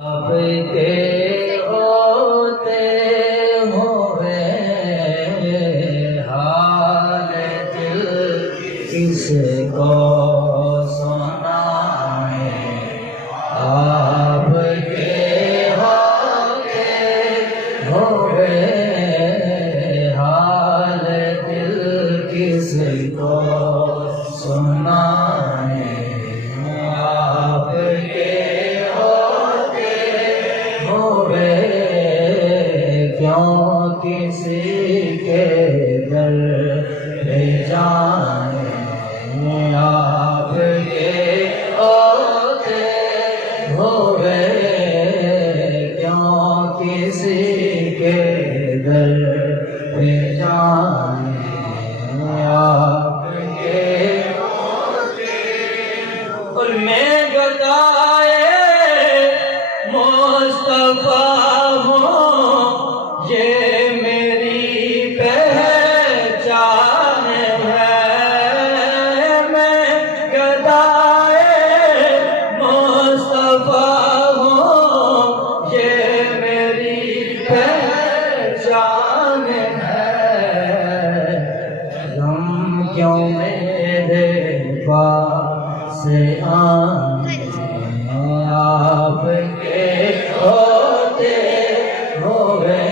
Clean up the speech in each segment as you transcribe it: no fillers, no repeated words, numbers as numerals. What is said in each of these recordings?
आपके होते हुए हाल दिल किसको सुनाए। आपके होते हुए हाल दिल किसको सुनाए। क्यों किसी के दर पे जाने। आपके होते हुए क्यों किसी के दर पे जाने। आपके होते और मैं गदाए मुस्तफा ये मेरी पहचान है। मैं गदाए मुस्तफा हूँ, ये मेरी पहचान है। गम क्यों मेरे पास आए। आपके होते हुए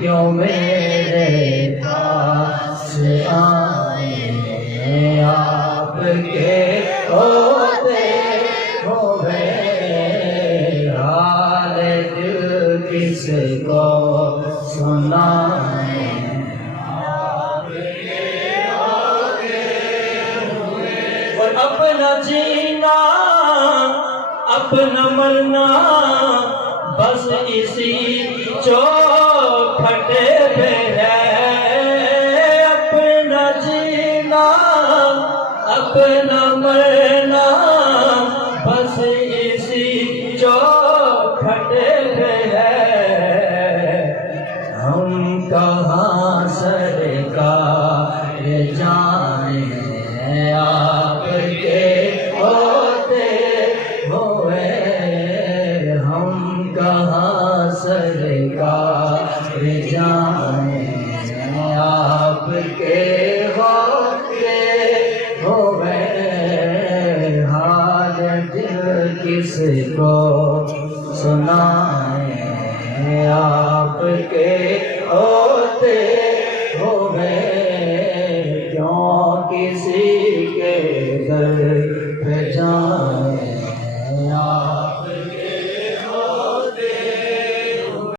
क्यों मेरे पास आए। आपके होते हुए हाल दिल किसको सुनाए। और अपना जीना अपना मरना बस इसी चौखट पे है। अपना जीना अपना मरना बस इसी चौखट पे है। हम कहाँ सरकार जाए। आपके होते हुए हम कहाँ सरकार जाए। आपके होते हुए हाल दिल किसको सुनाए। आपके होते हुए क्यों किसी के दर